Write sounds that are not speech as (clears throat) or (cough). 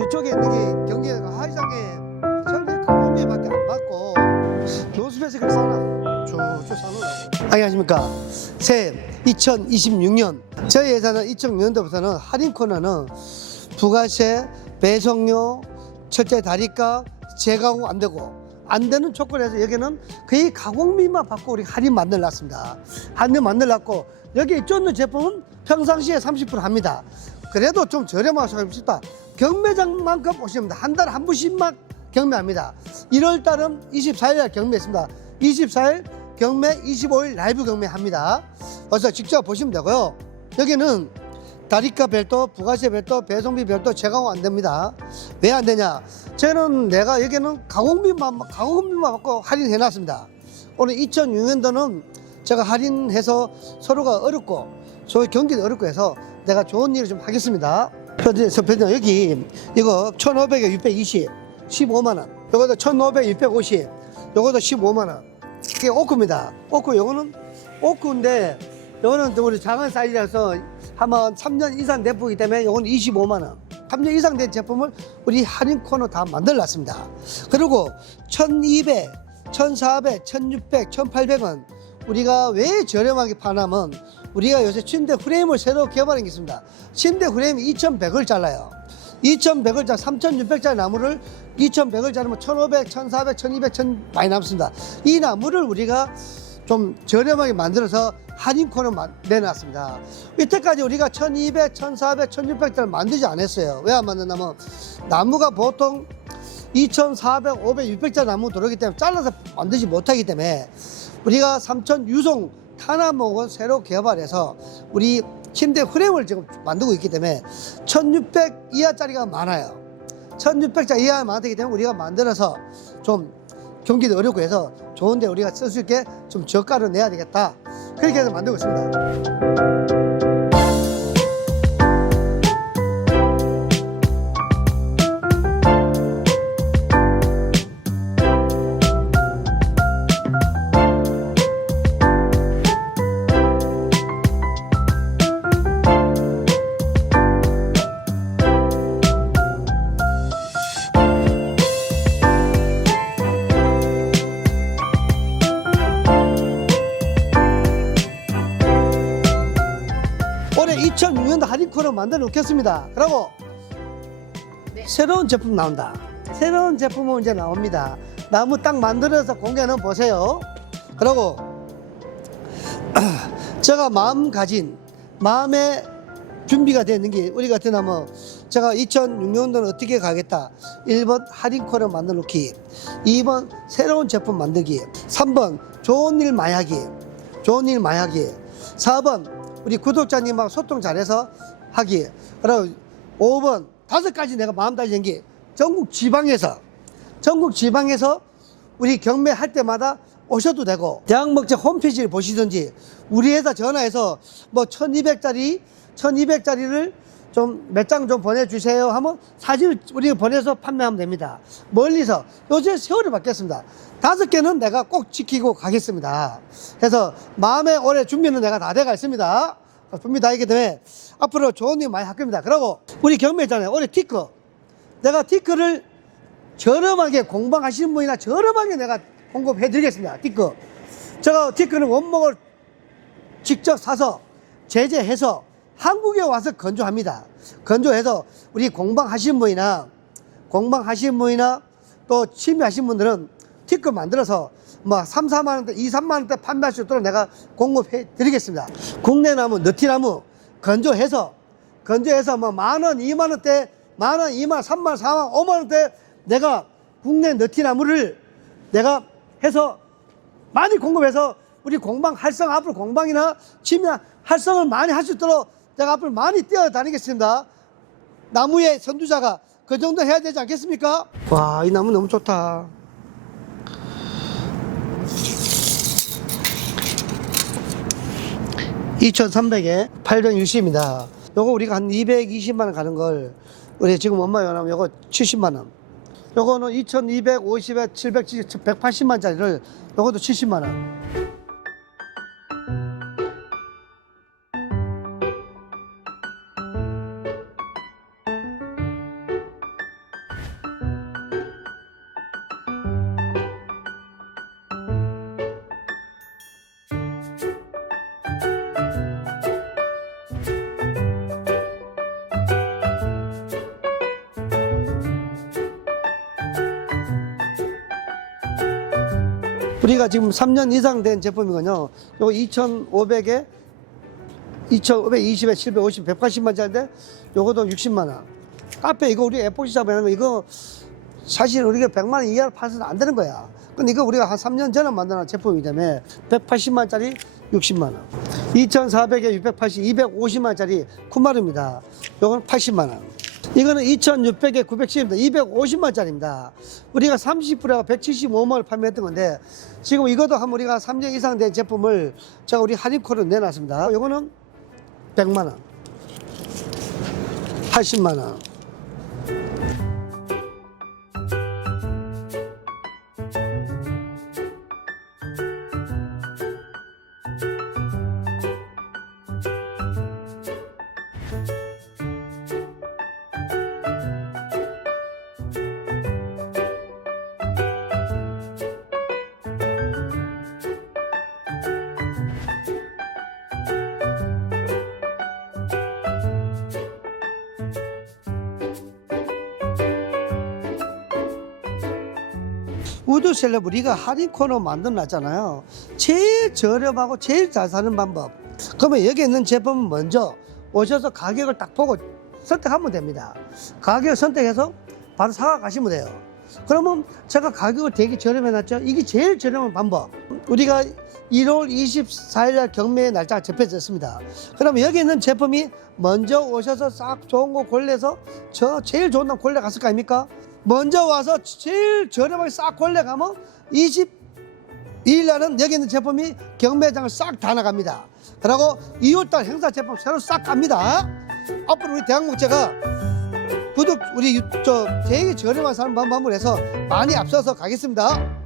이쪽에 있는 게 경기가 하이상에 설계 강원비밖에 안 받고 노스페이스 그래 사나 쭉쭉 사놓으라고 안녕하십니까. 새해 2026년. 저희 회사는 2006년도부터는 할인 코너는 부가세 배송료 철제 다리가 재가공 안 되고 안 되는 조건에서 여기는 거의 가공비만 받고 우리 할인 만들어놨습니다. 할인 만들어놨고 여기 쫓는 제품은 평상시에 30% 합니다. 그래도 좀 저렴하게 사고 싶다. 경매장만큼 오시면 한 달에 한 분씩만 경매합니다. 1월 달은 24일 경매했습니다. 24일 경매, 25일 라이브 경매합니다. 그래서 직접 보시면 되고요. 여기는 다리가 별도, 부가세 별도, 배송비 별도 제공 안 됩니다. 왜 안 되냐? 저는 내가 여기는 가공비만 가공비만 받고 할인해 놨습니다. 오늘 2006년도는 제가 할인해서 서로가 어렵고 저희 경기도 어렵고 해서 내가 좋은 일을 좀 하겠습니다. 그래서 표정 여기 이거 1,500에 620, 15만 원. 요것도 1,500, 650, 요것도 15만 원. 이게 오크입니다. 오크 요거는 오크인데 요거는 또 우리 작은 사이즈라서 한번 3년 이상 대포이기 때문에 요거는 25만 원. 3년 이상 된 제품을 우리 할인 코너 다 만들어놨습니다. 그리고 1200, 1400, 1600, 1800원 우리가 왜 저렴하게 파냐면 우리가 요새 침대 프레임을 새로 개발한 게 있습니다. 침대 프레임이 2100을 잘라요. 2100을 잘 3600짜리 나무를 2100을 자르면 1500, 1400, 1200, 1000 많이 남습니다. 이 나무를 우리가 좀 저렴하게 만들어서 할인 코너 만- 내놨습니다. 이때까지 우리가 1200, 1400, 1600짜리 만들지 않았어요. 왜 안 만드냐면 나무가 보통 2400, 500, 600짜리 나무 들어오기 때문에 잘라서 만들지 못하기 때문에 우리가 3000 유송 타나목은 새로 개발해서 우리 침대 프레임을 지금 만들고 있기 때문에 1600 이하짜리가 많아요. 1600짜 이하 많기 때문에 우리가 만들어서 좀 경기도 어렵고 해서 좋은데 우리가 쓸 수 있게 좀 저가를 내야 되겠다. 그렇게 해서 만들고 있습니다. 만들어 놓겠습니다. 그리고 새로운 제품 나온다. 새로운 제품은 이제 나옵니다. 나무 딱 만들어서 공개는 보세요. 그리고 (clears throat) 제가 마음 가진 마음의 준비가 되는 게 우리 같은 나무 제가 2006년도는 어떻게 가겠다 1번 할인 코너 만들어 놓기 2번 새로운 제품 만들기 3번 좋은 일 많이 하기 좋은 일 많이 하기 4번 우리 구독자님하고 소통 잘해서 하기. 그리고 5번 다섯 가지 내가 마음 다진 게 전국 지방에서 전국 지방에서 우리 경매 할 때마다 오셔도 되고 대학목적 홈페이지를 보시든지 우리 회사 전화해서 뭐 1200짜리 1200짜리를 좀 몇 장 좀 보내주세요 하면 사진을 우리가 보내서 판매하면 됩니다. 멀리서 요새 세월이 바뀌었습니다. 다섯 개는 내가 꼭 지키고 가겠습니다. 그래서 마음의 올해 준비는 내가 다 돼가 있습니다. 준비 다. 했기 때문에 앞으로 좋은 일 많이 할 겁니다. 그리고 우리 경매 있잖아요 올해 티커 내가 티커를 저렴하게 공방하시는 분이나 저렴하게 내가 공급해 드리겠습니다. 티커. 제가 티커는 원목을 직접 사서 제재해서 한국에 와서 건조합니다. 건조해서 우리 공방하시는 분이나 공방하시는 분이나 또 취미하시는 분들은 티커 만들어서 뭐 3, 4만 원대, 2, 3만 원대 판매할 수 있도록 내가 공급해 드리겠습니다. 국내 나무, 느티나무 건조해서 건조해서 뭐 만 원, 2만 원대, 만 원, 2만 원, 3만 원, 4만 원, 5만 원대 내가 국내 느티나무를 내가 해서 많이 공급해서 우리 공방 활성 앞으로 공방이나 취미나 활성을 많이 할 수 있도록 내가 앞으로 많이 뛰어다니겠습니다. 나무의 선두자가 그 정도 해야 되지 않겠습니까? 와, 이 나무 너무 좋다. (2300에) (860입니다) 요거 우리가 한 (220만 원) 가는 걸 우리 지금 엄마 연하면 요거 (70만 원) 요거는 2250에 770, 180만 짜리를 요것도 70만 원. 우리가 지금 3년 이상 된 제품이거든요. 요거 2,500에 2,520에 750, 180만짜리인데 요거도 60만 원. 카페 이거 우리 에포시 샵에 거 이거 사실 우리가 100만 원 이하로 팔아서는 안 되는 거야. 근데 이거 우리가 한 3년 전에 만든 제품이기 때문에 180만짜리 60만 원. 2,400에 680, 250만짜리 쿠마르입니다. 요건 80만 원. 이거는 2,600에 910입니다. 250만짜리입니다. 우리가 30%가 175만 원 판매했던 건데 지금 이것도 한 우리가 3년 이상 된 제품을 제가 우리 코드 내놨습니다. 요거는 100만 원. 80만 원. 우드셀럽 우리가 할인 코너 만들어 놨잖아요. 제일 저렴하고 제일 잘 사는 방법. 그러면 여기 있는 제품은 먼저 오셔서 가격을 딱 보고 선택하면 됩니다. 가격을 선택해서 바로 사가 가시면 돼요. 그러면 제가 가격을 되게 저렴해 놨죠. 이게 제일 저렴한 방법. 우리가 1월 24일 날 경매의 날짜가 접해졌습니다. 그러면 여기 있는 제품이 먼저 오셔서 싹 좋은 거 골라서 저 제일 좋은 놈 골라 갔을 거 아닙니까? 먼저 와서 제일 저렴하게 싹 골라 가면 22일 날은 여기 있는 제품이 경매장을 싹 다 나갑니다. 그리고 2월달 행사 제품 새로 싹 갑니다. 앞으로 우리 대한국제가 구독 우리 유- 저 되게 저렴한 사람 방법을 해서 많이 앞서서 가겠습니다.